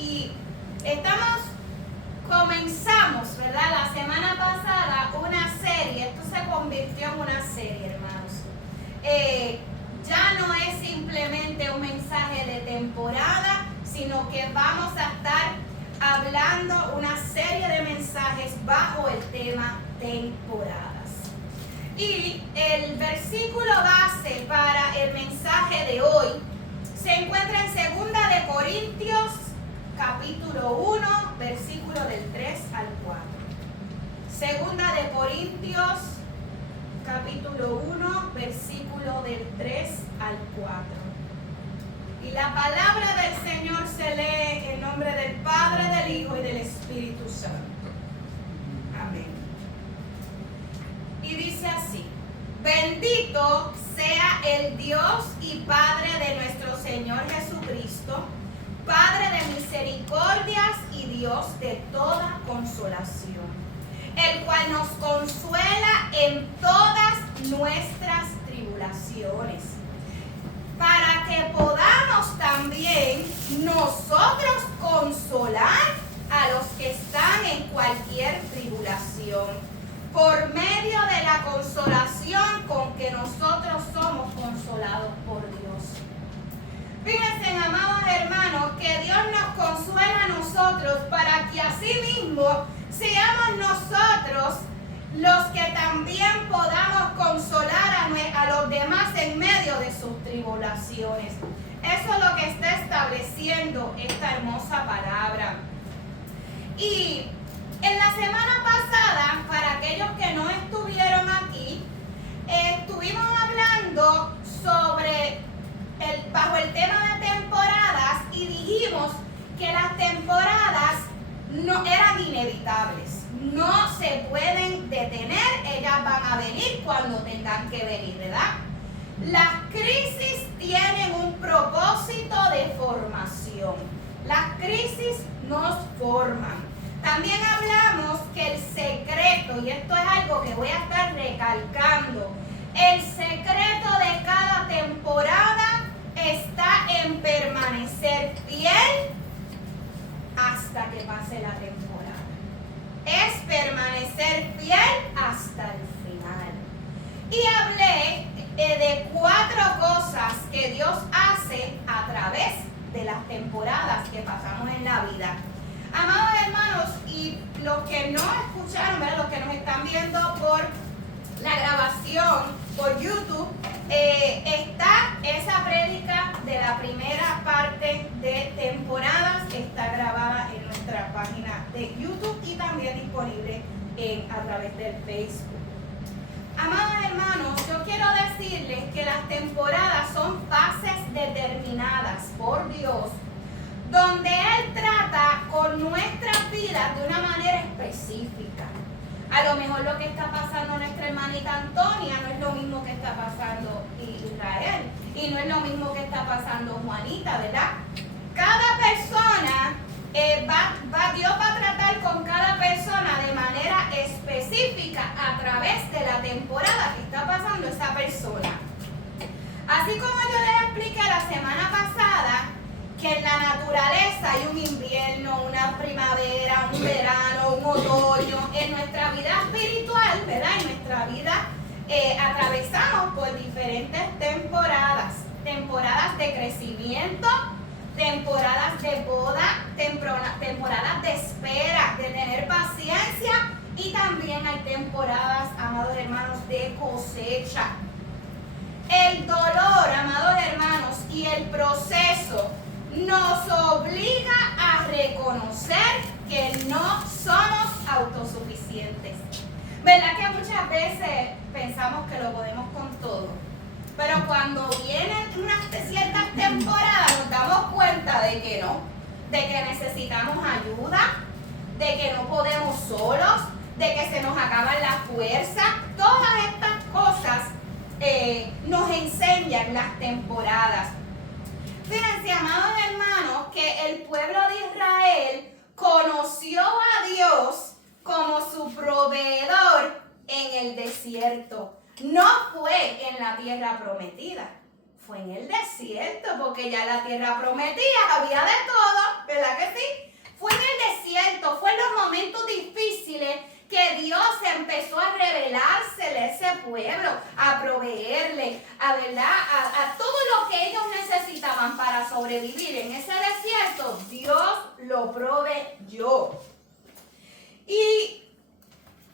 y comenzamos, ¿verdad? La semana pasada una serie, esto se convirtió en una serie, hermanos. Ya no es simplemente un mensaje de temporada, sino que vamos a estar hablando una serie de mensajes bajo el tema temporadas. Y el versículo base para el mensaje de hoy se encuentra en 2 de Corintios, capítulo 1, versículo del 3 al 4. 2 de Corintios, capítulo 1, versículo del 3 al 4. Y la palabra del Señor se lee en nombre del Padre, del Hijo y del Espíritu Santo. Amén. Y dice así: bendito sea el Dios y Padre de nuestro Señor Jesucristo, Padre de misericordias y Dios de toda consolación, el cual nos consuela en todas nuestras tribulaciones, para que podamos también nosotros consolar a los que están en cualquier tribulación, por medio de la consolación con que nosotros somos consolados por Dios. Fíjense, amados hermanos, que Dios nos consuela a nosotros para que asimismo seamos nosotros los que también podamos consolar a los demás en medio de sus tribulaciones. Eso es lo que está estableciendo esta hermosa palabra. Y en la semana pasada, para aquellos que no estuvieron aquí, estuvimos hablando sobre bajo el tema de temporadas y dijimos que las temporadas no eran inevitables, no se pueden detener, ellas van a venir cuando tengan que venir, ¿verdad? Las crisis tienen un propósito de formación. Las crisis nos forman. También hablamos que el secreto, y esto es algo que voy a estar recalcando, el secreto de cada temporada está en permanecer fiel hasta que pase la temporada. Es permanecer fiel hasta el final. Y hablé de 4 cosas que Dios hace a través de las temporadas que pasamos en la vida. Amados hermanos, y los que no escucharon, ¿verdad? Los que nos están viendo por la grabación, por YouTube, está esa prédica de la primera parte de temporadas, está grabada en nuestra página de YouTube y también disponible a través del Facebook. Amados hermanos, yo quiero decirles que las temporadas son fases determinadas por Dios, donde Él trata con nuestras vidas de una manera específica. A lo mejor lo que está pasando nuestra hermanita Antonia no es lo mismo que está pasando Israel, y no es lo mismo que está pasando Juanita, ¿verdad? Cada persona, Dios va a tratar con cada persona de manera específica a través de la temporada que está pasando esa persona. Así como yo les expliqué la semana pasada, que en la naturaleza hay un invierno, una primavera, un verano, un otoño. En nuestra vida espiritual, ¿verdad? En nuestra vida atravesamos por diferentes temporadas. Temporadas de crecimiento, temporadas de boda, temporadas de espera, de tener paciencia, y también hay temporadas, amados hermanos, de cosecha. El dolor, amados hermanos, y el proceso nos obliga a reconocer que no somos autosuficientes. ¿Verdad que muchas veces pensamos que lo podemos con todo? Pero cuando vienen unas ciertas temporadas nos damos cuenta de que no, de que necesitamos ayuda, de que no podemos solos, de que se nos acaban las fuerzas. Todas estas cosas nos enseñan las temporadas. Fíjense, amados hermanos, que el pueblo de Israel conoció a Dios como su proveedor en el desierto. No fue en la tierra prometida, fue en el desierto, porque ya la tierra prometida había de todo, ¿verdad que sí? Fue en el desierto, fue en los momentos difíciles que Dios empezó a revelársele a ese pueblo, a proveerle, a todo lo que ellos necesitaban para sobrevivir en ese desierto. Dios lo proveyó. Y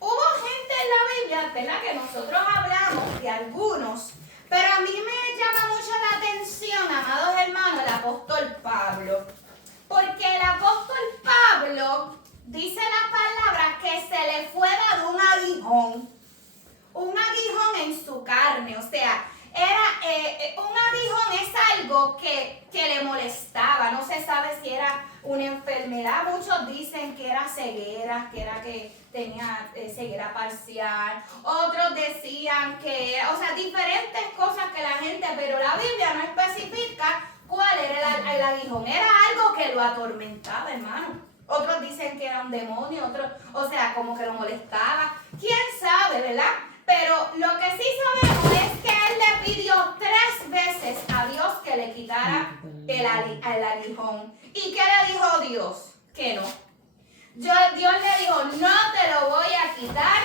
hubo gente en la Biblia, ¿verdad?, que nosotros hablamos de algunos, pero a mí me llama mucho la atención, amados hermanos, el apóstol Pablo. Porque el apóstol Pablo dice la palabra que se le fue dado un aguijón en su carne. O sea, un aguijón es algo que le molestaba. No se sabe si era una enfermedad. Muchos dicen que era ceguera, que era que tenía ceguera parcial. Otros decían que, o sea, diferentes cosas que la gente, pero la Biblia no especifica cuál era el aguijón. Era algo que lo atormentaba, hermano. Otros dicen que era un demonio, otros, o sea, como que lo molestaba. ¿Quién sabe, verdad? Pero lo que sí sabemos es que él le pidió 3 veces a Dios que le quitara el aguijón. ¿Y qué le dijo Dios? Que no. Dios le dijo, no te lo voy a quitar,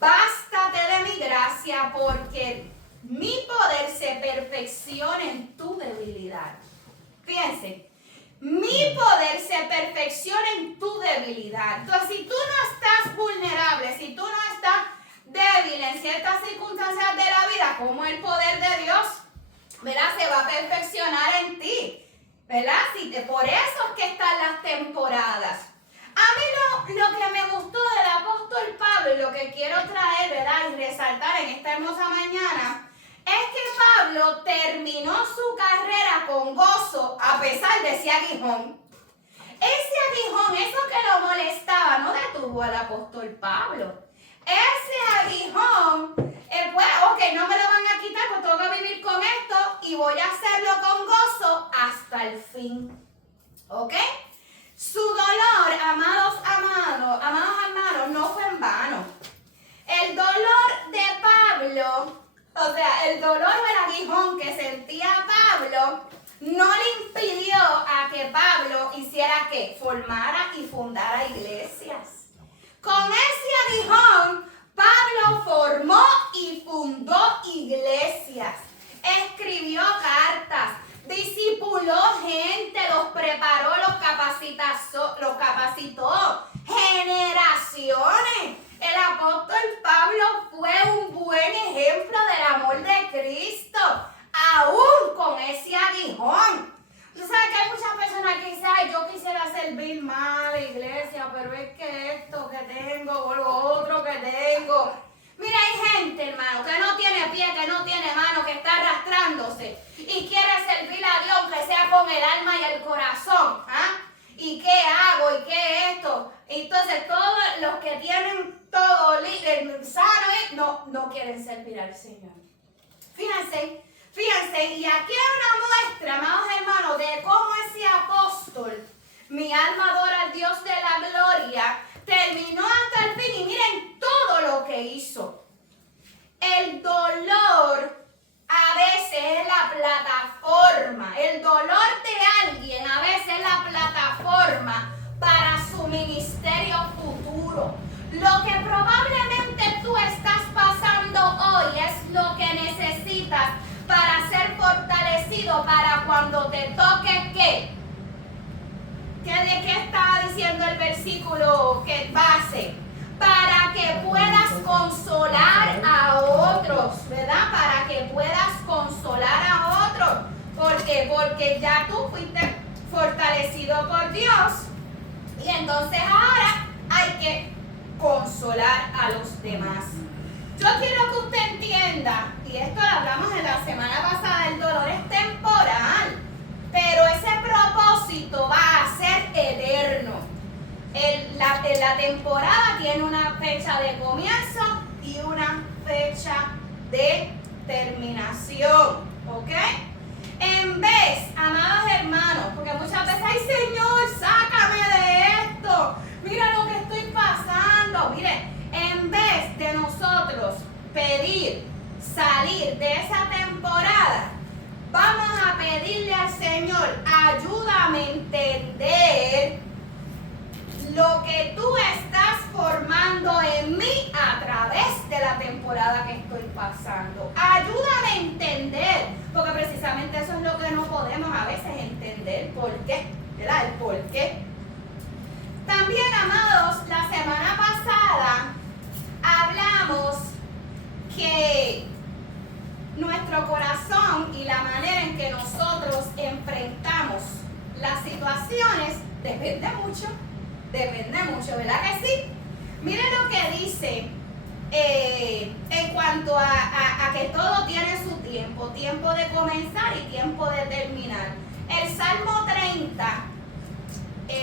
bástate de mi gracia, porque mi poder se perfecciona en tu debilidad. Fíjense. Mi poder se perfecciona en tu debilidad. Entonces, si tú no estás vulnerable, si tú no estás débil en ciertas circunstancias de la vida, como el poder de Dios, ¿verdad?, se va a perfeccionar en ti, ¿verdad? Por eso es que están las temporadas. A mí lo que me gustó del apóstol Pablo y lo que quiero traer, ¿verdad?, y resaltar en esta hermosa mañana, es que Pablo terminó su carrera con gozo a pesar de ese aguijón. Ese aguijón, eso que lo molestaba, no detuvo al apóstol Pablo. Ese aguijón, ok, no me lo van a quitar, pues tengo que vivir con esto y voy a hacerlo con gozo hasta el fin. ¿Ok? Su dolor, amados hermanos, no fue en vano. El dolor de Pablo, o sea, el dolor o el aguijón que sentía Pablo no le impidió a que Pablo hiciera ¿qué? Formara y fundara iglesias. Con ese aguijón, Pablo formó y fundó iglesias. Escribió cartas, discipuló gente, los preparó, los capacitó. Generaciones. El apóstol Pablo fue un buen ejemplo del amor de Cristo, aún con ese aguijón. Tú sabes que hay muchas personas que dicen, ay, yo quisiera servir más a la iglesia, pero es que esto que tengo o lo otro que tengo. Mira, hay gente, hermano, que no tiene pie, que no tiene mano, que está arrastrándose y quiere servir a Dios, que sea con el alma y el corazón. ¿Y qué hago? ¿Y qué esto? Entonces, todos los que tienen todo sano, no quieren servir al Señor. Fíjense, y aquí hay una muestra, amados hermanos, de cómo ese apóstol, mi alma adora al Dios de la gloria, terminó hasta el fin. Y miren todo lo que hizo. El dolor a veces es la plataforma. El dolor de alguien a veces es la plataforma para su ministerio futuro. Lo que probablemente tú estás pasando hoy es lo que necesitas para ser fortalecido para cuando te toque ¿qué? ¿De qué está diciendo el versículo que base? Para que puedas consolar a otros, ¿verdad? Para que puedas consolar a otros. ¿Por qué? Porque ya tú fuiste fortalecido por Dios. Y entonces ahora hay que consolar a los demás. Yo quiero que usted entienda, y esto lo hablamos en la semana pasada, el dolor es temporal, pero ese propósito va a ser eterno. La temporada tiene una fecha de comienzo y una fecha de terminación, ¿ok? En vez, amados hermanos, porque muchas veces, ay Señor, sácame de esto, mira lo que estoy pasando. Mire, en vez de nosotros pedir salir de esa temporada, vamos a pedirle al Señor, ayúdame a entender lo que tú estás formando en mí a través de la temporada que estoy pasando. Ayúdame a entender, porque precisamente eso es lo que no podemos a veces entender, ¿por qué? ¿Verdad? El por qué. También, amados, la semana pasada hablamos que nuestro corazón y la manera en que nosotros enfrentamos las situaciones depende mucho, ¿verdad que sí? Miren lo que dice en cuanto a que todo tiene su tiempo, tiempo de comenzar y tiempo de terminar. El Salmo 30,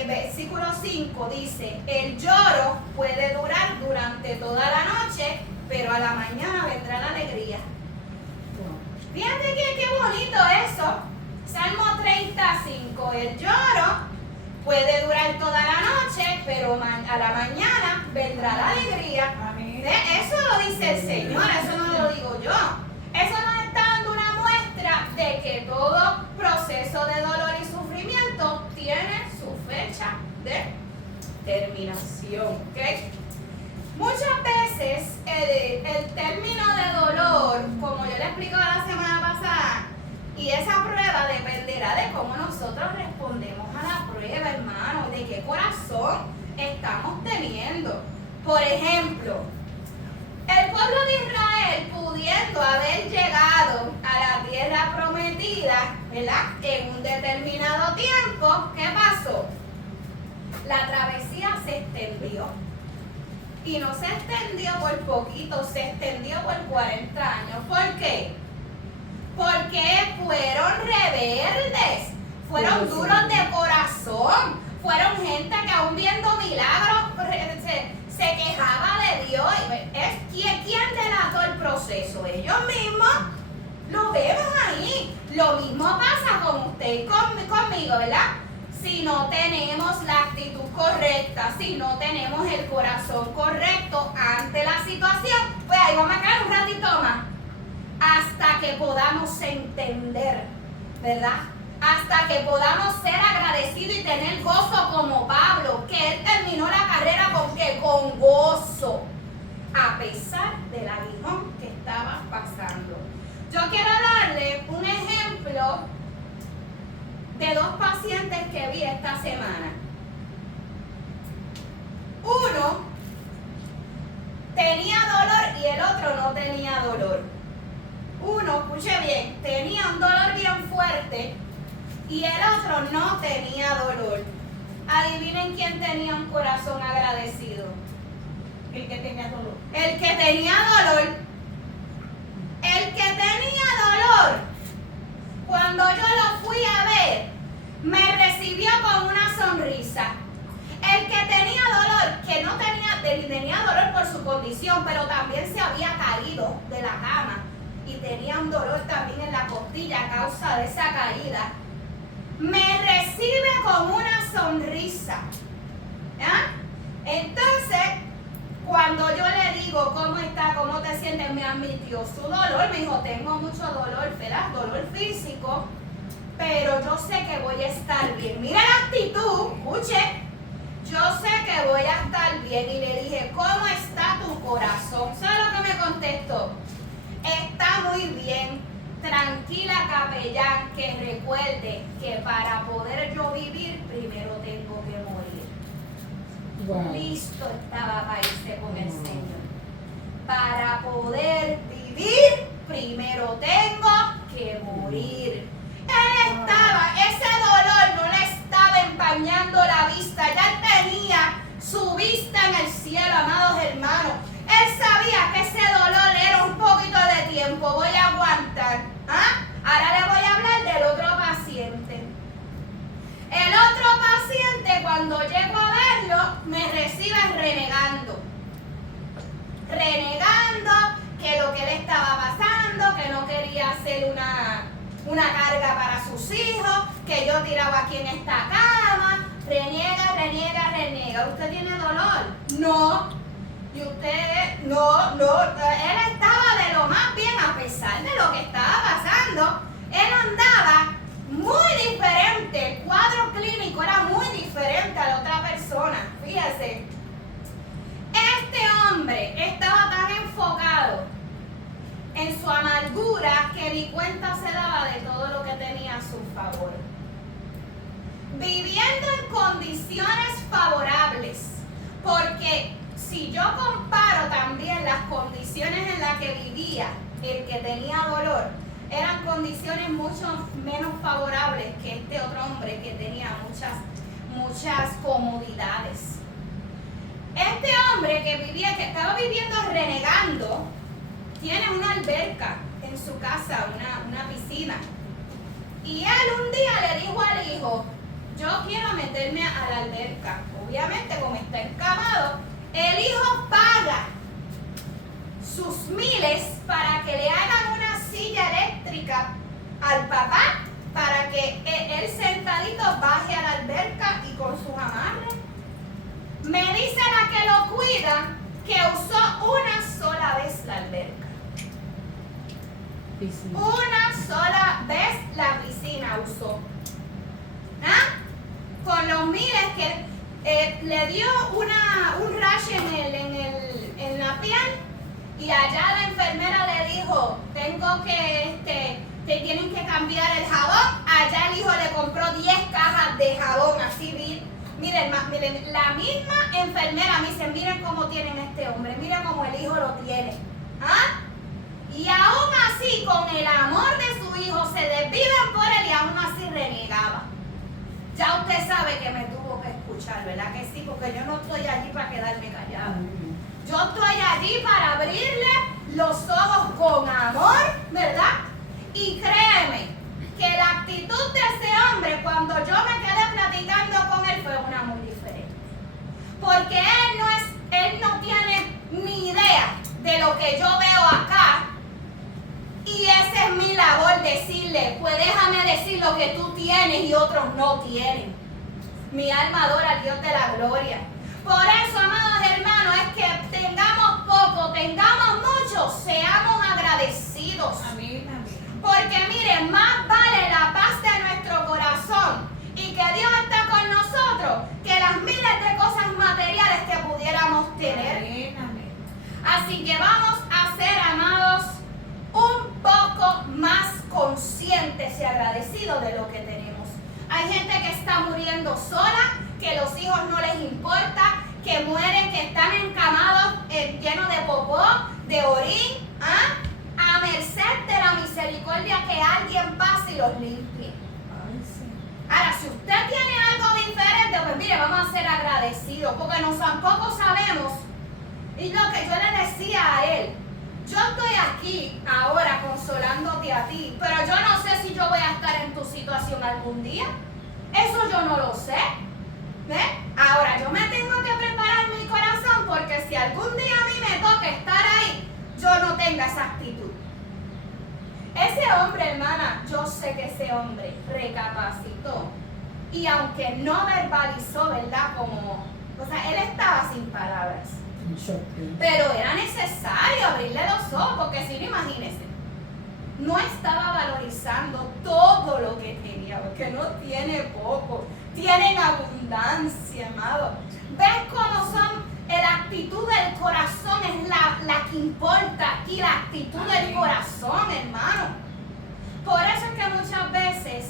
versículo 5 dice, el lloro puede durar durante toda la noche, pero a la mañana vendrá la alegría. Fíjate qué bonito eso. Salmo 35, el lloro puede durar toda la noche, pero a la mañana vendrá la alegría. Eso lo dice el Señor, eso no lo digo yo. Eso nos está dando una muestra de que todo proceso de dolor y sufrimiento tiene su fecha de terminación. ¿Okay? Muchas veces el término de dolor, como yo le explicaba la semana pasada, y esa prueba dependerá de cómo nosotros respondemos a la prueba, hermano, de qué corazón estamos teniendo. Por ejemplo, el pueblo de Israel, pudiendo haber llegado a la tierra prometida, ¿verdad?, en un determinado tiempo, ¿qué pasó? La travesía se extendió. Y no se extendió por poquito, se extendió por 40 años. ¿Por qué? Porque fueron rebeldes, fueron duros de corazón, fueron gente que aún viendo milagros se quejaba de Dios. ¿Quién delató el proceso? Ellos mismos. Lo vemos ahí. Lo mismo pasa con usted y conmigo, ¿verdad? Si no tenemos la actitud correcta, si no tenemos el corazón correcto ante la situación, pues ahí vamos a quedar un ratito más. Hasta que podamos entender, ¿verdad? Hasta que podamos ser agradecidos y tener gozo como Pablo, que él terminó la carrera ¿con qué? Con gozo, a pesar del aguijón que estaba pasando. Yo quiero darle un ejemplo de dos pacientes que vi esta semana. Uno tenía dolor y el otro no tenía dolor. Uno, escuche bien, tenía un dolor bien fuerte y el otro no tenía dolor. Adivinen quién tenía un corazón agradecido. El que tenía dolor. El que tenía dolor. El que tenía dolor, cuando yo lo fui a ver, me recibió con una sonrisa. El que tenía dolor, que no tenía dolor por su condición, pero también se había caído de la cama y tenía un dolor también en la costilla a causa de esa caída, me recibe con una sonrisa. ¿Ya? Entonces, cuando yo le digo, ¿cómo está? ¿Cómo te sientes? Me admitió su dolor, me dijo, tengo mucho dolor, ¿verdad? Dolor físico, pero yo sé que voy a estar bien. Mira la actitud, escuche, yo sé que voy a estar bien. Y le dije, ¿cómo está tu corazón? ¿Sabes lo que me contestó? Está muy bien, tranquila capellán, que recuerde que para poder yo vivir, primero tengo que morir. Wow. Listo estaba para irse con el Señor. Para poder vivir, primero tengo que morir. Él estaba, ese dolor no le estaba empañando la vista, ya él tenía su vista en el cielo, amados hermanos. Él sabía que ese dolor era un poquito de tiempo, voy a aguantar. ¿Ah? Ahora le voy a hablar del otro paciente. El otro paciente, cuando llego a verlo, me recibe renegando. Renegando que lo que le estaba pasando, que no quería hacer una carga para sus hijos, que yo tiraba aquí en esta cama. Reniega. ¿Usted tiene dolor? No. Y usted, no, él estaba de lo más bien a pesar de lo que estaba pasando. Él andaba muy diferente, el cuadro clínico era muy diferente a la otra persona. Fíjese. asegura que ni cuenta se daba de todo lo que tenía a su favor. Viviendo en condiciones favorables, porque si yo comparo también las condiciones en las que vivía el que tenía dolor, eran condiciones mucho menos favorables que este otro hombre que tenía muchas comodidades. Este hombre que estaba viviendo renegando, tiene una alberca en su casa, una piscina. Y él un día le dijo al hijo: yo quiero meterme a la alberca. Obviamente, como está encamado, el hijo paga sus miles para que le hagan una silla eléctrica al papá, para que él sentadito baje a la alberca y con sus amarres. Me dice la que lo cuida que usó una sola vez la alberca. Piscina. Una sola vez la piscina usó. ¿Ah? Con los miles que le dio un rash en la piel, y allá la enfermera le dijo: te tienen que cambiar el jabón. Allá el hijo le compró 10 cajas de jabón, así. Miren, la misma enfermera me dice: miren cómo tienen este hombre, miren cómo el hijo lo tiene. ¿Ah? Y aún así, con el amor de su hijo, se desviven por él y aún así renegaba. Ya usted sabe que me tuvo que escuchar, ¿verdad que sí? Porque yo no estoy allí para quedarme callada. Yo estoy allí para abrirle los ojos con amor, ¿verdad? Y créeme que la actitud de ese hombre, cuando yo me quedé platicando con él, fue una muy diferente. Porque él no tiene ni idea de lo que yo veo acá. Y esa es mi labor, decirle: pues déjame decir lo que tú tienes y otros no tienen. Mi alma adora al Dios de la gloria. Por eso, amados hermanos, es que tengamos poco, tengamos mucho, seamos agradecidos. Amén, amén. Porque miren, más vale la paz de nuestro corazón y que Dios está con nosotros que las miles de cosas materiales que pudiéramos tener. Amén, amén. Así que vamos a ser, amados, un poco más conscientes y agradecidos de lo que tenemos. Hay gente que está muriendo sola, que los hijos no les importa, que mueren, que están encamados, llenos de popó, de orín, a merced de la misericordia que alguien pase y los limpie. Ay, sí. Ahora, si usted tiene algo diferente, pues mire, vamos a ser agradecidos, porque tampoco sabemos. Y lo que yo le decía a él: yo estoy aquí ahora consolándote a ti, pero yo no sé si yo voy a estar en tu situación algún día. Eso yo no lo sé. ¿Ves? Ahora, yo me tengo que preparar mi corazón, porque si algún día a mí me toca estar ahí, yo no tenga esa actitud. Ese hombre, hermana, yo sé que ese hombre recapacitó. Y aunque no verbalizó, ¿verdad? Él estaba sin palabras. Pero era necesario abrirle los ojos, porque si no, imagínense, no estaba valorizando todo lo que tenía, porque no tiene poco, tienen abundancia, amado. ¿Ven cómo son? La actitud del corazón es la que importa aquí, la actitud del corazón, hermano. Por eso es que muchas veces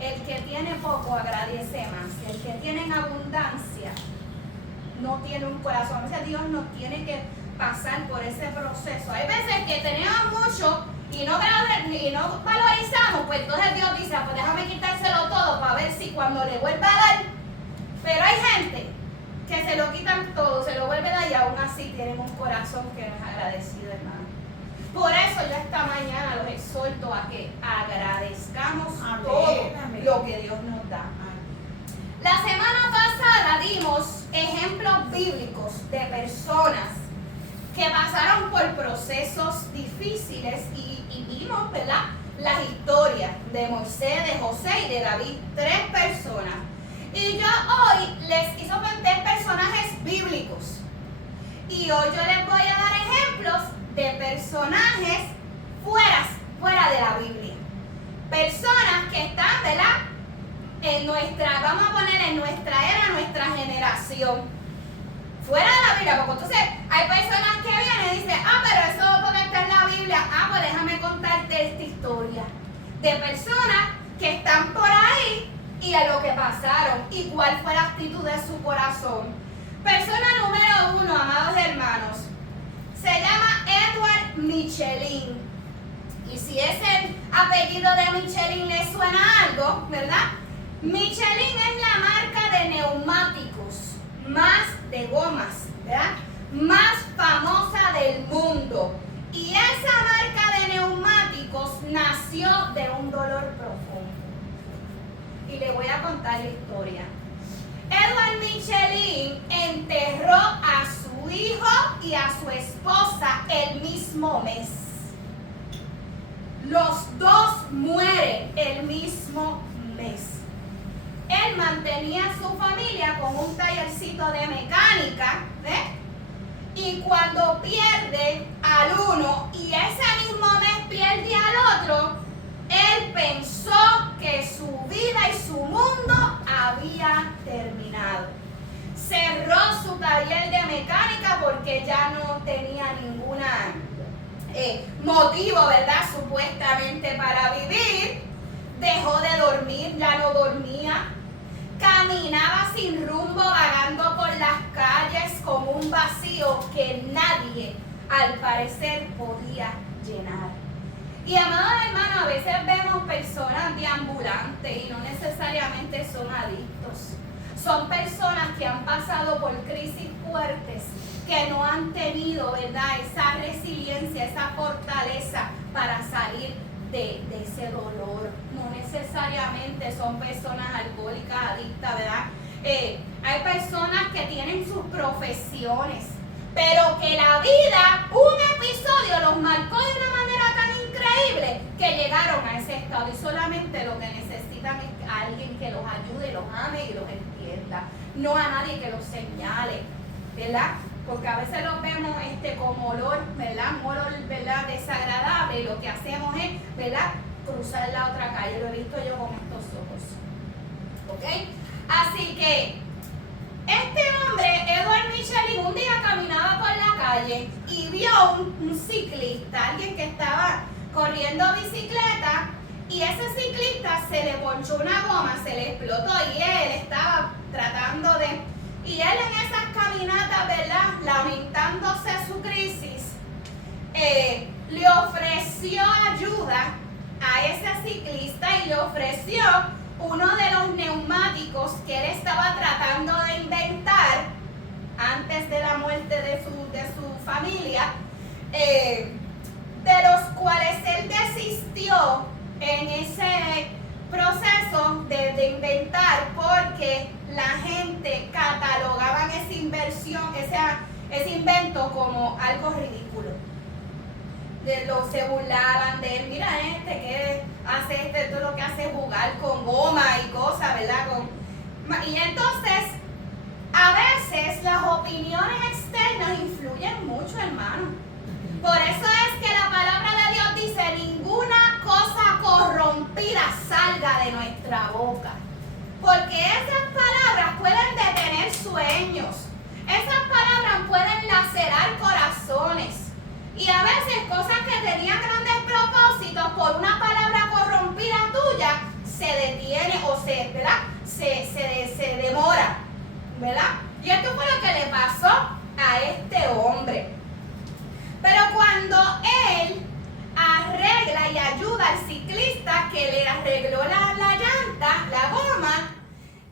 el que tiene poco agradece más, el que tiene en abundancia no tiene un corazón. A veces Dios nos tiene que pasar por ese proceso. Hay veces que tenemos mucho y no valorizamos, pues entonces Dios dice: pues déjame quitárselo todo para ver si cuando le vuelva a dar. Pero hay gente que se lo quitan todo, se lo vuelve a dar y aún así tienen un corazón que no es agradecido, hermano. Por eso yo esta mañana los exhorto a que agradezcamos Amén, todo amén. lo que Dios nos da. La semana pasada dimos ejemplos bíblicos de personas que pasaron por procesos difíciles y vimos, ¿verdad?, las historias de Moisés, de José y de David. 3 personas. Y yo hoy les hice meter personajes bíblicos. Y hoy yo les voy a dar ejemplos de personajes fuera de la Biblia. Personas que están, ¿verdad?, en vamos a poner en nuestra era, nuestra generación. Fuera de la Biblia, porque entonces hay personas que vienen y dicen: pero eso porque está en la Biblia Biblia, pues déjame contarte esta historia de personas que están por ahí y a lo que pasaron y cuál fue la actitud de su corazón. Persona número 1, amados hermanos, se llama Edward Michelin. Y si ese apellido de Michelin le suena algo, ¿verdad? Michelin es la marca de neumáticos, más de gomas, ¿verdad? Más famosa del mundo. Y esa marca de neumáticos nació de un dolor profundo. Y le voy a contar la historia. Edward Michelin enterró a su hijo y a su esposa el mismo mes. Los dos mueren el mismo mes. Él mantenía a su familia con un tallercito de mecánica, y cuando pierde al uno y ese mismo mes pierde al otro, él pensó que su vida y su mundo había terminado. Cerró su taller de mecánica porque ya no tenía ninguna motivo, ¿verdad? Supuestamente para vivir. Dejó de dormir, ya no dormía. Caminaba sin rumbo, vagando por las calles con un vacío que nadie, al parecer, podía llenar. Y amados hermanos, a veces vemos personas deambulantes y no necesariamente son adictos. Son personas que han pasado por crisis fuertes, que no han tenido, ¿verdad?, esa resiliencia, esa fortaleza para salir de ese dolor. No necesariamente son personas alcohólicas, adictas, ¿verdad? Hay personas que tienen sus profesiones, pero que la vida, un episodio los marcó de una manera tan increíble que llegaron a ese estado y solamente lo que necesitan es alguien que los ayude, los ame y los entienda, no a nadie que los señale, ¿verdad? Porque a veces los vemos como olor, ¿verdad? Un olor, ¿verdad?, desagradable, y lo que hacemos es, ¿verdad?, cruzar la otra calle. Lo he visto yo con estos ojos. ¿Ok? Así que este hombre, Edward Michelin, un día caminaba por la calle y vio un ciclista, alguien que estaba corriendo bicicleta, y ese ciclista se le ponchó una goma, se le explotó y él estaba tratando de... Y él en esas caminatas, ¿verdad?, lamentándose su crisis, le ofreció ayuda a ese ciclista y le ofreció uno de los neumáticos que él estaba tratando de inventar antes de la muerte de su familia, de los cuales él desistió en ese proceso de inventar porque la gente catalogaban esa inversión, ese invento como algo ridículo. Se burlaban de él, mira que hace esto lo que hace es jugar con goma y cosas, ¿verdad? Y entonces, a veces las opiniones externas influyen mucho, hermano. Por eso es que la palabra de Dios dice, ninguna cosa corrompida salga de nuestra boca. Porque esas palabras pueden detener sueños. Esas palabras pueden lacerar corazones. Y a veces cosas que tenían grandes propósitos, por una palabra corrompida tuya, se detiene o se demora, ¿verdad? Y esto fue lo que le pasó a este hombre. Pero cuando él arregla y ayuda al ciclista que le arregló la llanta, la goma,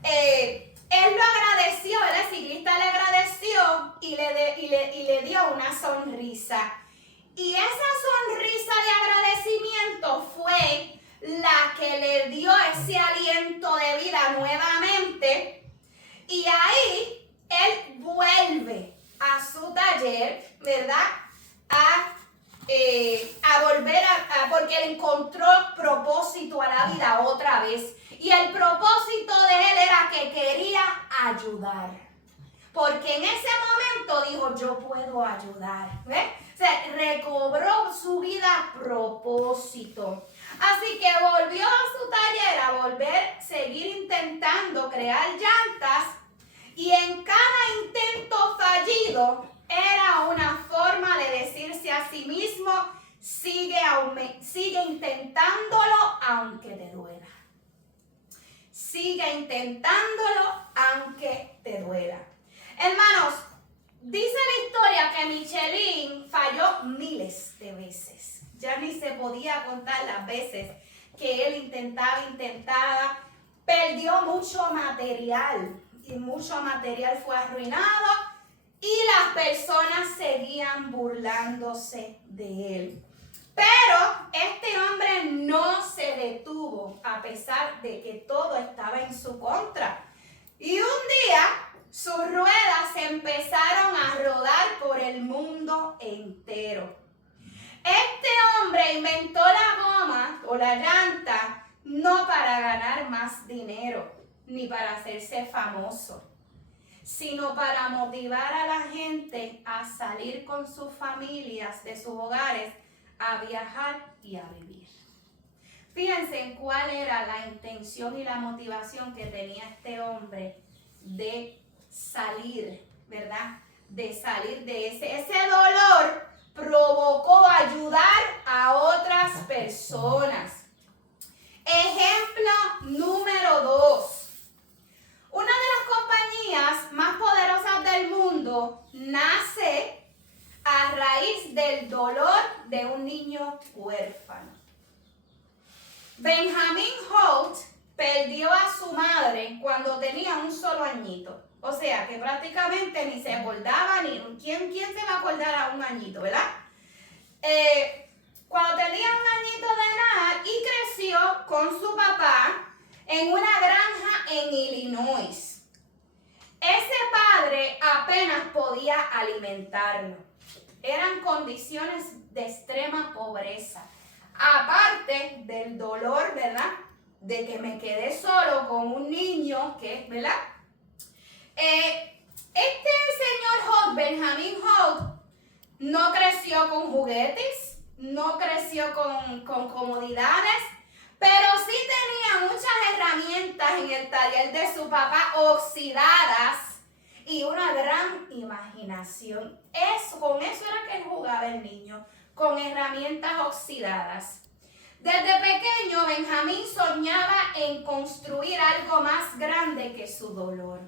él lo agradeció, el ciclista le agradeció y le dio una sonrisa. Y esa sonrisa de agradecimiento fue la que le dio ese aliento de vida nuevamente. Y ahí él vuelve a su taller, ¿verdad?, a volver porque él encontró propósito a la vida otra vez. Y el propósito de él era que quería ayudar. Porque en ese momento dijo, yo puedo ayudar. ¿Ves? O sea, recobró su vida propósito. Así que volvió a su taller a seguir intentando crear llantas. Y en cada intento fallido era una forma de decirse a sí mismo, sigue intentándolo aunque te duela. Sigue intentándolo aunque te duela. Hermanos, dice la historia que Michelin falló miles de veces. Ya ni se podía contar las veces que él intentaba. Perdió mucho material y mucho material fue arruinado y las personas seguían burlándose de él. Pero este hombre no se detuvo a pesar de que todo estaba en su contra. Y un día sus ruedas empezaron a rodar por el mundo entero. Este hombre inventó la goma o la llanta no para ganar más dinero ni para hacerse famoso, sino para motivar a la gente a salir con sus familias de sus hogares a viajar y a vivir. Fíjense en cuál era la intención y la motivación que tenía este hombre de salir, ¿verdad? De salir de ese dolor provocó ayudar a otras personas. Ejemplo número 2. Una de las compañías más poderosas del mundo nace a raíz del dolor de un niño huérfano. Benjamin Holt perdió a su madre cuando tenía un solo añito. O sea, que prácticamente ni se acordaba, ni ¿quién se va a acordar a un añito, verdad? Cuando tenía un añito de edad y creció con su papá en una granja en Illinois. Ese padre apenas podía alimentarlo. Eran condiciones de extrema pobreza. Aparte del dolor, ¿verdad? De que me quedé solo con un niño, ¿verdad? Este señor Holt, Benjamin Holt, no creció con juguetes, no creció con comodidades, pero sí tenía muchas herramientas en el taller de su papá oxidadas y una gran imaginación. Con eso era que él jugaba el niño, con herramientas oxidadas. Desde pequeño, Benjamín soñaba en construir algo más grande que su dolor.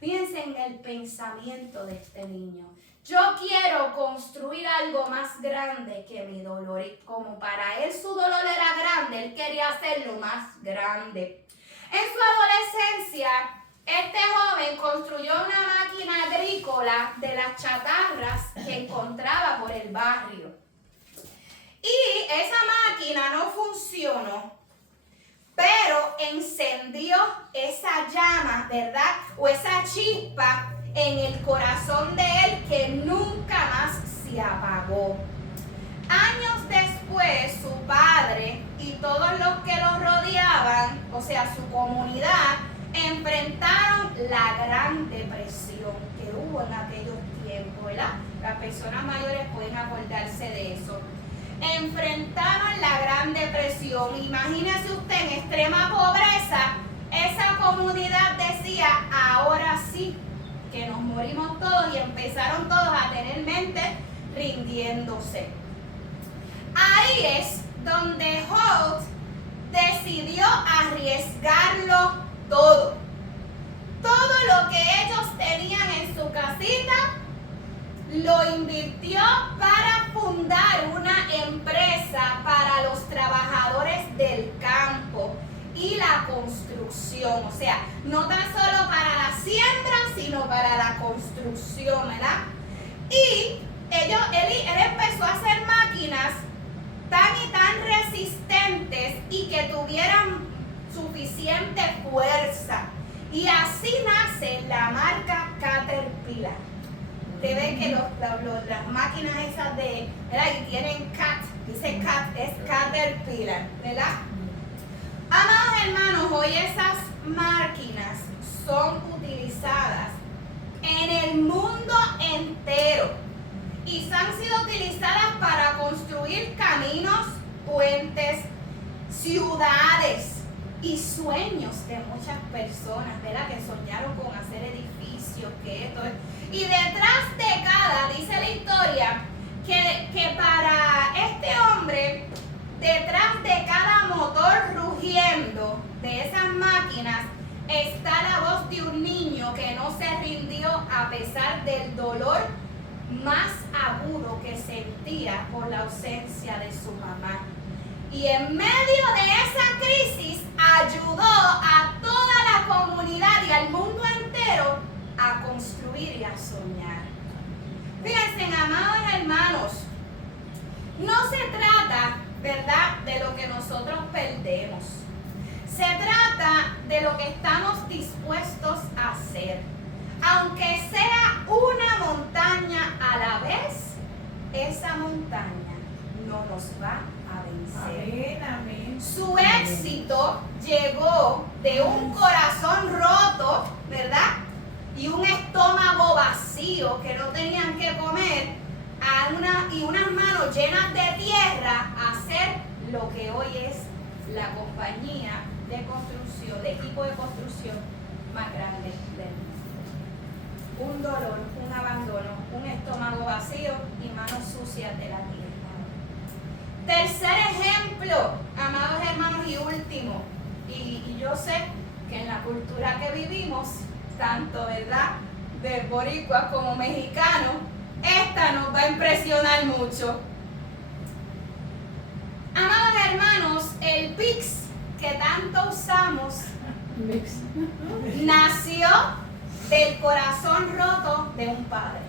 Fíjense en el pensamiento de este niño. Yo quiero construir algo más grande que mi dolor. Y como para él su dolor era grande, él quería hacerlo más grande. En su adolescencia, este joven construyó una máquina agrícola de las chatarras que encontraba por el barrio. Y esa máquina no funcionó, pero encendió esa llama, ¿verdad? O esa chispa en el corazón de él que nunca más se apagó. Años después, su padre y todos los que lo rodeaban, o sea, su comunidad, enfrentaron la Gran Depresión que hubo en aquellos tiempos, ¿verdad? Las personas mayores pueden acordarse de eso. Enfrentaron la Gran Depresión. Imagínese usted en extrema pobreza, esa comunidad decía, ahora sí que nos morimos todos, y empezaron todos a tener mente rindiéndose. Ahí es donde Holt decidió arriesgarlo todo. Todo lo que ellos tenían en su casita lo invirtió para fundar una empresa para los trabajadores del campo y la construcción. O sea, no tan solo para la siembra, sino para la construcción, ¿verdad? Y él empezó a hacer máquinas tan y tan resistentes y que tuvieran suficiente fuerza. Y así nace la marca Caterpillar. Usted ve que las máquinas esas ¿verdad? Y tienen CAT, dice CAT, es Caterpillar, ¿verdad? Amados hermanos, hoy esas máquinas son utilizadas en el mundo entero y han sido utilizadas para construir caminos, puentes, ciudades y sueños de muchas personas, ¿verdad? Que soñaron con hacer edificios, que esto es. Y detrás de cada, dice la historia, que para este este hombre, detrás de cada motor rugiendo de esas máquinas, está la voz de un niño que no se rindió a pesar del dolor más agudo que sentía por la ausencia de su mamá. Y en medio de esa crisis ayudó a toda la comunidad y al mundo entero a construir y a soñar. Fíjense, amados hermanos, no se trata, ¿verdad?, de lo que nosotros perdemos. Se trata de lo que estamos dispuestos a hacer. Aunque sea una montaña a la vez, esa montaña no nos va a vencer. Amén, amén. Su éxito llegó de un corazón roto, ¿verdad?, y un estómago vacío que no tenían que comer, y unas manos llenas de tierra, a hacer lo que hoy es la compañía de construcción, de equipo de construcción más grande del mundo. Un dolor, un abandono, un estómago vacío y manos sucias de la tierra. Tercer ejemplo, amados hermanos, y último, y yo sé que en la cultura que vivimos, tanto, ¿verdad?, de boricuas como mexicanos, esta nos va a impresionar mucho. Amados hermanos, el PIX que tanto usamos nació del corazón roto de un padre.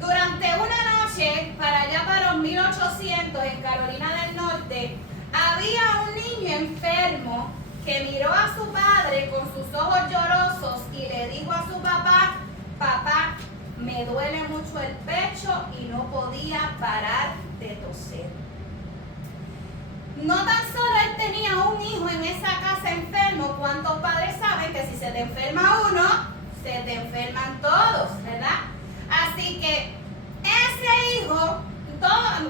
Durante una noche, para allá para los 1800, en Carolina del Norte, había un niño enfermo que miró a su padre con sus ojos llorosos y le dijo a su papá: papá, me duele mucho el pecho, y no podía parar de toser. No tan solo él tenía un hijo en esa casa enfermo. ¿Cuántos padres saben que si se te enferma uno, se te enferman todos, verdad? Así que ese hijo,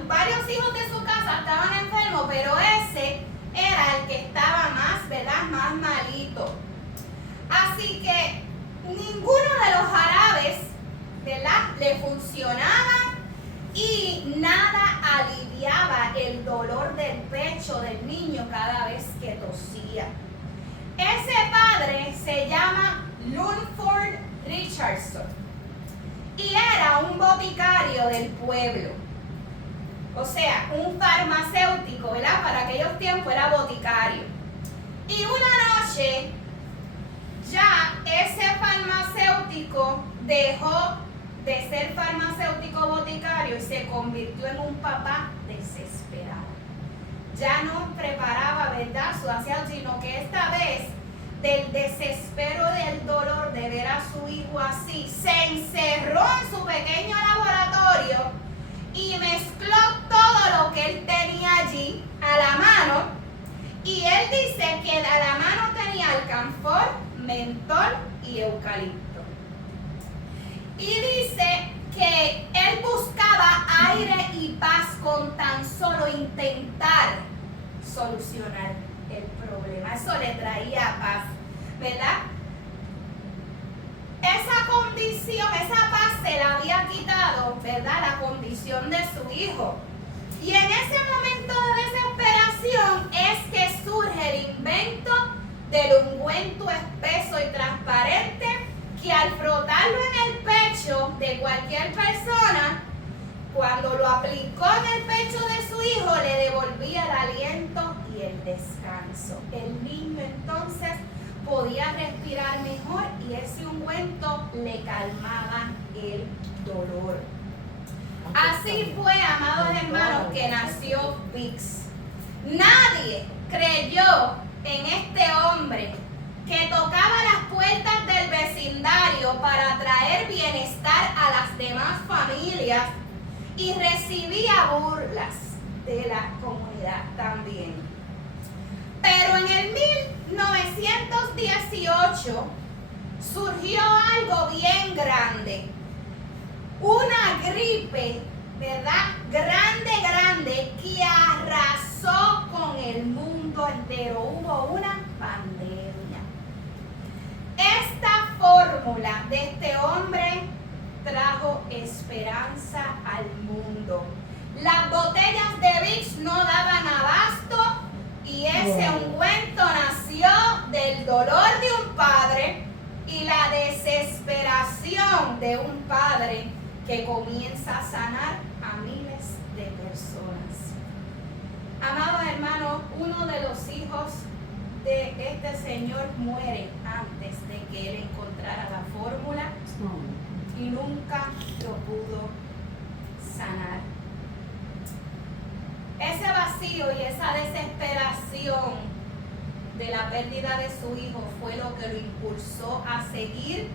varios hijos de su casa estaban enfermos, pero ese era el que estaba más, ¿verdad?, más malito. Así que ninguno de los jarabes, ¿verdad?, le funcionaban, y nada aliviaba el dolor del pecho del niño cada vez que tosía. Ese padre se llama Lunford Richardson y era un boticario del pueblo, o sea, un farmacéutico, ¿verdad? Para aquellos tiempos era boticario. Y una noche ya ese farmacéutico dejó de ser farmacéutico boticario y se convirtió en un papá desesperado. Ya no preparaba, ¿verdad?, su aseado, sino que esta vez, del desespero del dolor de ver a su hijo así, se encerró en su pequeño laboratorio y mezcló todo lo que él tenía allí a la mano. Y él dice que a la mano tenía alcanfor, mentol y eucalipto. Y dice que él buscaba aire y paz con tan solo intentar solucionar el problema. Eso le traía paz, ¿verdad? Esa condición, esa paz se la había quitado, ¿verdad?, la condición de su hijo. Y en ese momento de desesperación es que surge el invento del ungüento espeso y transparente, que al frotarlo en el pecho de cualquier persona, cuando lo aplicó en el pecho de su hijo, le devolvía el aliento y el descanso. El niño entonces podía respirar mejor y ese ungüento le calmaba el dolor. Así fue, amados hermanos, que nació VIX. Nadie creyó en este hombre que tocaba las puertas del vecindario para traer bienestar a las demás familias y recibía burlas de la comunidad también. Pero en el 1918 surgió algo bien grande, una gripe, ¿verdad?, grande, que arrasó con el mundo entero. Hubo una pandemia. Esta fórmula de este hombre trajo esperanza al mundo. Las botellas de Vicks no daban abasto y ese ungüento nació del dolor de un padre y la desesperación de un padre que comienza a sanar a miles de personas. Amados hermanos, uno de los hijos de este señor muere antes de que él encontrara la fórmula y nunca lo pudo sanar. Ese vacío y esa desesperación de la pérdida de su hijo fue lo que lo impulsó a seguir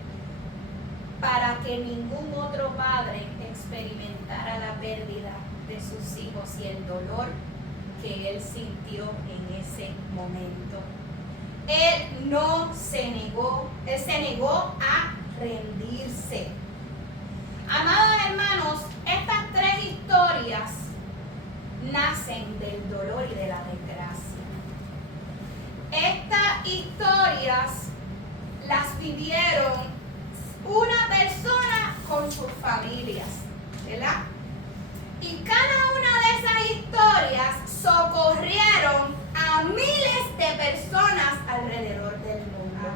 para que ningún otro padre experimentara la pérdida de sus hijos y el dolor que él sintió en ese momento. Él se negó a rendirse. Amados hermanos, estas tres historias nacen del dolor y de la desgracia. Estas historias las vivieron una persona con sus familias, ¿verdad? Y cada una de esas historias socorrieron a miles de personas alrededor del mundo.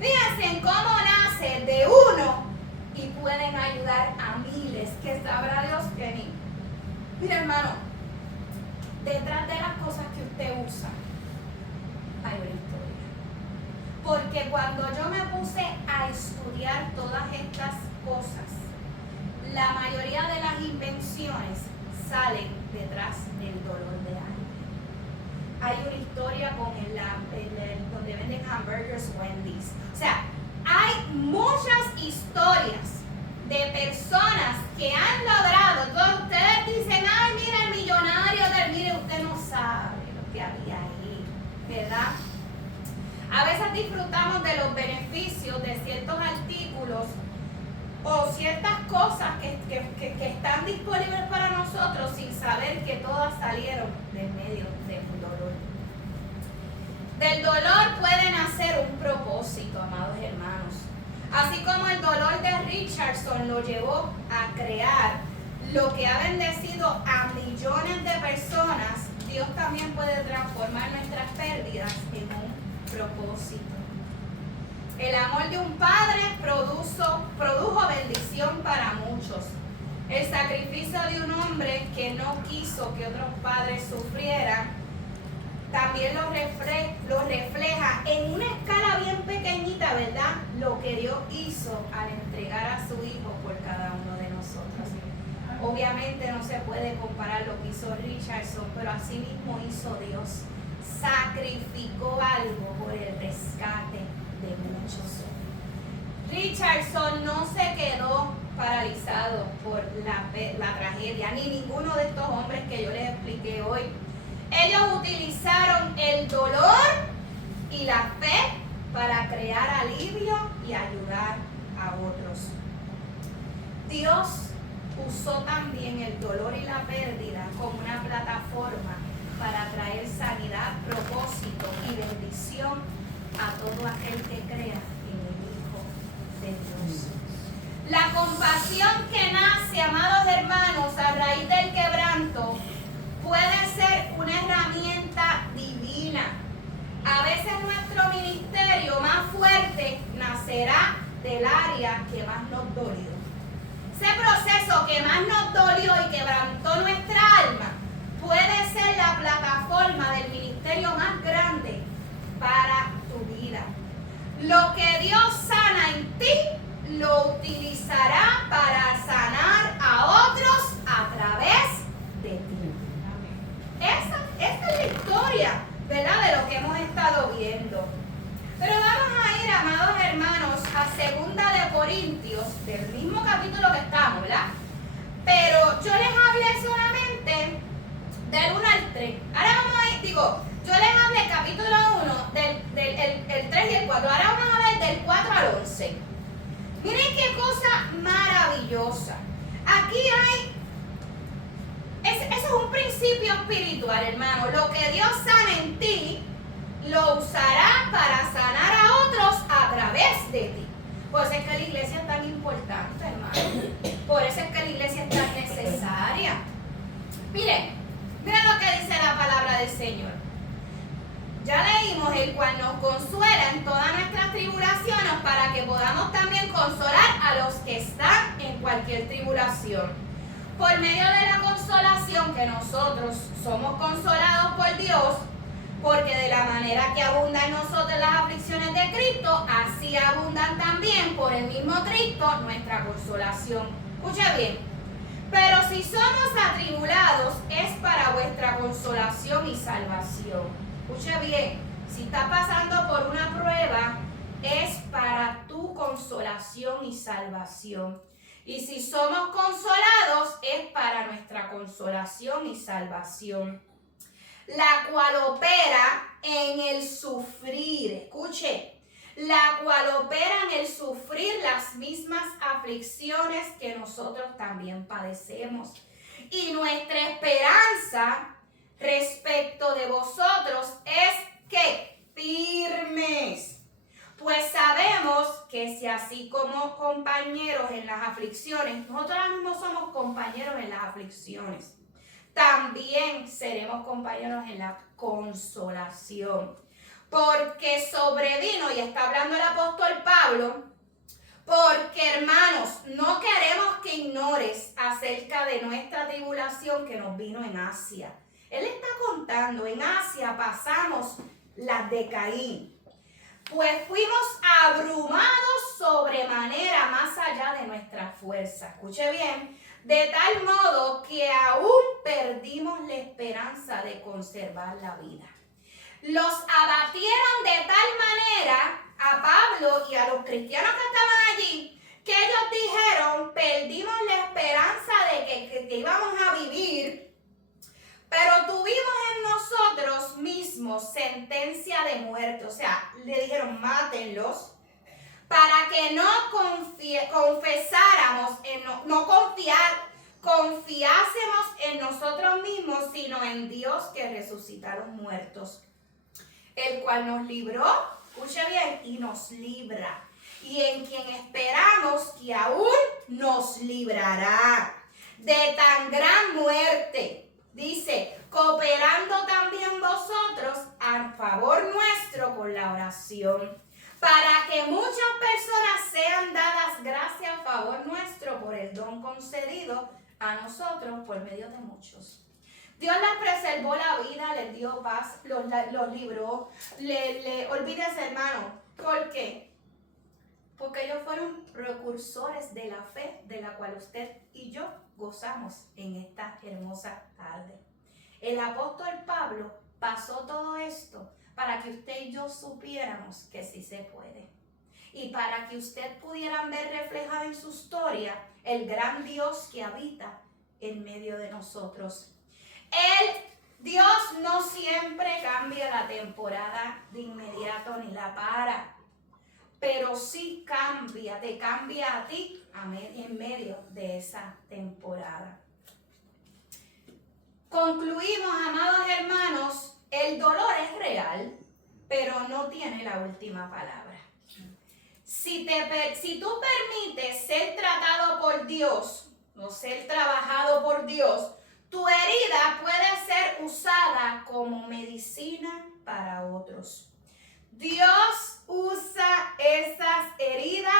Fíjense en cómo nace de uno y pueden ayudar a miles, que sabrá Dios que ni. Mira, hermano, detrás de las cosas que usted usa hay una historia. Porque cuando yo me puse a estudiar todas estas cosas, la mayoría de las invenciones salen detrás del dolor de alguien. Hay una historia con donde venden hamburgers Wendy's. O sea, hay muchas historias de personas que han logrado. Todos ustedes dicen, ay, mira el millonario mire, usted no sabe lo que había ahí, ¿verdad? A veces disfrutamos de los beneficios de ciertos artículos o ciertas cosas que están disponibles para nosotros sin saber que todas salieron del medio de un dolor. Del dolor puede nacer un propósito, amados hermanos. Así como el dolor de Richardson lo llevó a crear lo que ha bendecido a millones de personas, Dios también puede transformar nuestras pérdidas en un propósito. El amor de un padre produjo bendición para muchos. El sacrificio de un hombre que no quiso que otros padres sufrieran también lo refleja en una escala bien pequeñita, ¿verdad? Lo que Dios hizo al entregar a su hijo por cada uno de nosotros. Obviamente no se puede comparar lo que hizo Richardson, pero así mismo hizo Dios. Sacrificó algo por el rescate de muchos. Richardson no se quedó paralizado por la tragedia, ni ninguno de estos hombres que yo les expliqué hoy. Ellos utilizaron el dolor y la fe para crear alivio y ayudar a otros. Dios usó también el dolor y la pérdida como una plataforma para traer sanidad, propósito y bendición a todo aquel que crea en el Hijo de Dios. La compasión que nace, amados hermanos, a raíz del quebranto, puede ser una herramienta divina. A veces nuestro ministerio más fuerte nacerá del área que más nos dolió. Ese proceso que más nos dolió y quebrantó nuestra alma puede ser la plataforma del ministerio más grande para tu vida. Lo que Dios sana en ti, lo utilizará para sanar a otros a través de ti. Esta es la historia, ¿verdad?, de lo que hemos estado viendo. Pero vamos a ir, amados hermanos, a 2 de Corintios, del mismo capítulo que estamos, ¿verdad? Pero yo les hablé solamente del 1 al 3. Ahora vamos a ir, yo les hablé capítulo 1, el 3 y el 4. Ahora vamos a hablar del 4 al 11. Miren qué cosa maravillosa. Aquí hay, eso es un principio espiritual, hermano. Lo que Dios sana en ti, lo usará para sanar a otros a través de ti. Por eso es que la iglesia es tan importante, hermano. Por eso es que la iglesia es tan necesaria. ayuda en todas nuestras tribulaciones para que podamos también consolar a los que están en cualquier tribulación. Por medio de la consolación que nosotros somos consolados por Dios, porque de la manera que abundan en nosotros las aflicciones de Cristo, así abundan también por el mismo Cristo nuestra consolación. Escucha bien. Pero si somos atribulados, es para vuestra consolación y salvación. Escucha bien. Si estás pasando por una prueba, es para tu consolación y salvación. Y si somos consolados, es para nuestra consolación y salvación, la cual opera en el sufrir. Escuche, la cual opera en el sufrir las mismas aflicciones que nosotros también padecemos. Y nuestra esperanza respecto de vosotros es que firmes. Pues sabemos que si así como compañeros en las aflicciones, nosotros ahora mismo somos compañeros en las aflicciones, también seremos compañeros en la consolación. Porque sobrevino, y está hablando el apóstol Pablo, porque hermanos, no queremos que ignores acerca de nuestra tribulación que nos vino en Asia. Él está contando, en Asia pasamos las de Caín. Pues fuimos abrumados sobremanera más allá de nuestra fuerza. Escuche bien, de tal modo que aún perdimos la esperanza de conservar la vida. Los abatieron de tal manera a Pablo y a los cristianos que estaban allí, que ellos dijeron, perdimos la esperanza de que íbamos a vivir, pero tuvimos en nosotros mismos sentencia de muerte. O sea, le dijeron, mátenlos, para que no confiásemos en nosotros mismos, sino en Dios que resucita a los muertos, el cual nos libró, escuche bien, y nos libra, y en quien esperamos que aún nos librará de tan gran muerte. Dice, cooperando también vosotros a favor nuestro con la oración, para que muchas personas sean dadas gracias a favor nuestro por el don concedido a nosotros por medio de muchos. Dios les preservó la vida, les dio paz, los libró. Olvídese, hermano, ¿por qué? Porque ellos fueron precursores de la fe de la cual usted y yo gozamos en esta hermosa tarde. El apóstol Pablo pasó todo esto para que usted y yo supiéramos que sí se puede. Y para que usted pudieran ver reflejado en su historia el gran Dios que habita en medio de nosotros. Dios no siempre cambia la temporada de inmediato ni la para, pero sí te cambia a ti en medio de esa temporada. Concluimos, amados hermanos, el dolor es real, pero no tiene la última palabra. Si tú permites ser tratado por Dios o ser trabajado por Dios, tu herida puede ser usada como medicina para otros. Dios usa esas heridas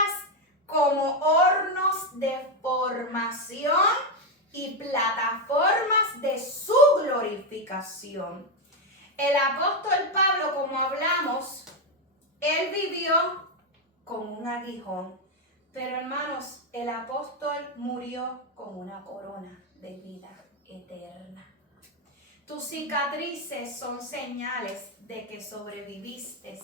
como hornos de formación y plataformas de su glorificación. El apóstol Pablo, como hablamos, él vivió con un aguijón, pero hermanos, el apóstol murió con una corona de vida eterna. Tus cicatrices son señales de que sobreviviste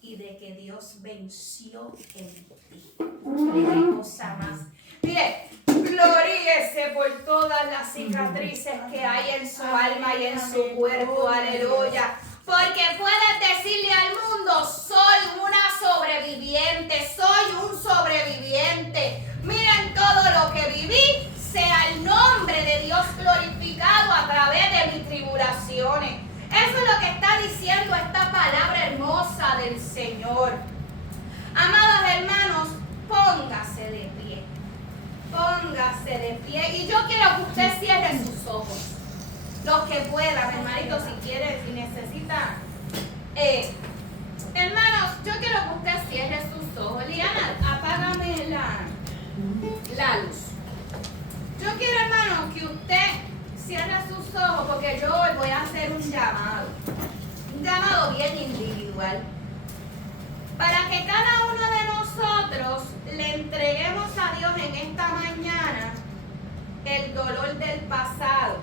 y de que Dios venció en ti. Qué cosa más. Mire, gloríese por todas las cicatrices que hay en su alma y en su cuerpo. Aleluya. Porque puedes decirle al mundo, soy una sobreviviente, soy un sobreviviente. Miren todo lo que viví, sea el nombre de Dios glorificado a través de mis tribulaciones. Eso es lo que está diciendo esta palabra hermosa del Señor. Amados hermanos, póngase de pie. Póngase de pie. Y yo quiero que usted cierre sus ojos. Los que puedan, hermanito, si quiere, si necesita Hermanos, yo quiero que usted cierre sus ojos. Liana, apágame la luz. Yo quiero, hermano, que usted cierre sus ojos porque yo hoy voy a hacer un llamado. Un llamado bien individual. Para que cada uno de nosotros le entreguemos a Dios en esta mañana el dolor del pasado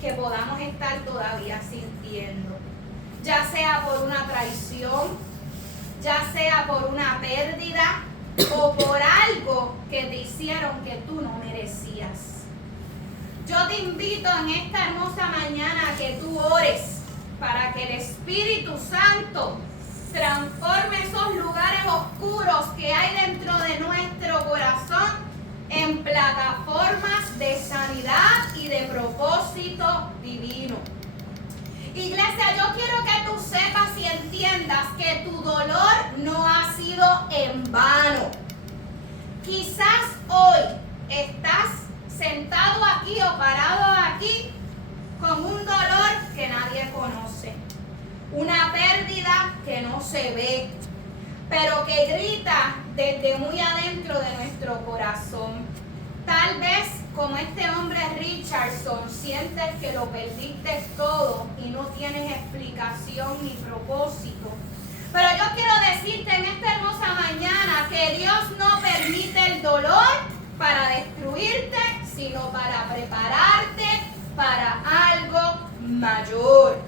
que podamos estar todavía sintiendo. Ya sea por una traición, ya sea por una pérdida o por algo que te hicieron que tú no merecías. Yo te invito en esta hermosa mañana a que tú ores para que el Espíritu Santo transforme esos lugares oscuros que hay dentro de nuestro corazón en plataformas de sanidad y de propósito divino. Iglesia, yo quiero que tú sepas y entiendas que tu dolor no ha sido en vano. Quizás hoy estás sentado aquí o parado aquí con un dolor que nadie conoce, una pérdida que no se ve, pero que grita desde muy adentro de nuestro corazón. Tal vez, como este hombre Richardson, sientes que lo perdiste todo y no tienes explicación ni propósito. Pero yo quiero decirte en esta hermosa mañana que Dios no permite el dolor para destruirte, sino para prepararte para algo mayor.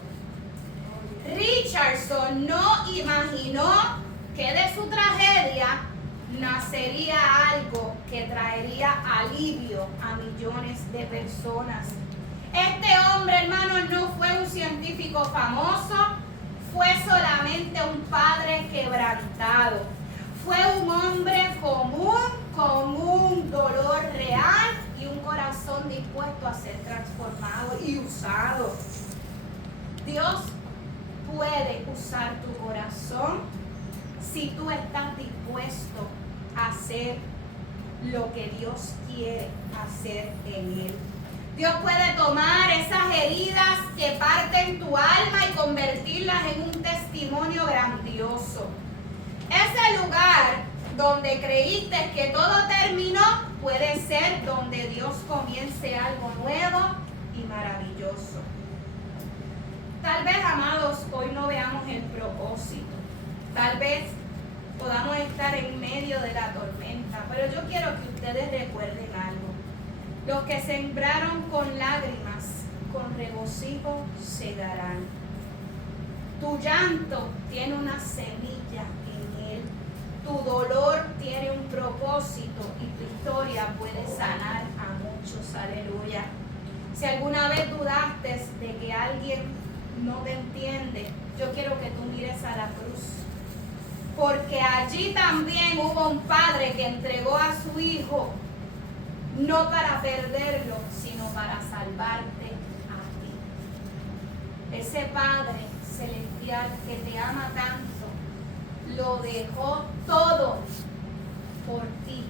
Richardson no imaginó que de su tragedia nacería algo que traería alivio a millones de personas. Este hombre, hermano, no fue un científico famoso, fue solamente un padre quebrantado. Fue un hombre común, con un dolor real y un corazón dispuesto a ser transformado y usado. Dios puede usar tu corazón si tú estás dispuesto a hacer lo que Dios quiere hacer en él. Dios puede tomar esas heridas que parten tu alma y convertirlas en un testimonio grandioso. Ese lugar donde creíste que todo terminó puede ser donde Dios comience algo nuevo y maravilloso. Tal vez, amados, hoy no veamos el propósito. Tal vez podamos estar en medio de la tormenta, pero yo quiero que ustedes recuerden algo. Los que sembraron con lágrimas, con regocijo segarán. Tu llanto tiene una semilla en él. Tu dolor tiene un propósito y tu historia puede sanar a muchos. Aleluya. Si alguna vez dudaste de que alguien no te entiende, yo quiero que tú mires a la cruz. Porque allí también hubo un padre que entregó a su hijo, no para perderlo, sino para salvarte a ti. Ese Padre celestial que te ama tanto, lo dejó todo por ti.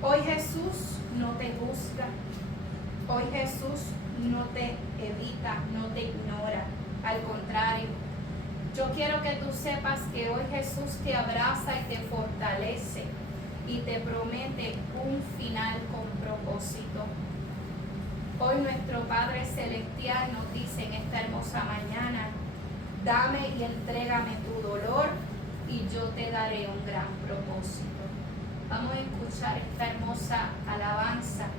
Hoy Jesús no te juzga. Hoy Jesús no te evita, no te ignora. Al contrario, yo quiero que tú sepas que hoy Jesús te abraza y te fortalece y te promete un final con propósito. Hoy nuestro Padre Celestial nos dice en esta hermosa mañana: dame y entrégame tu dolor y yo te daré un gran propósito. Vamos a escuchar esta hermosa alabanza.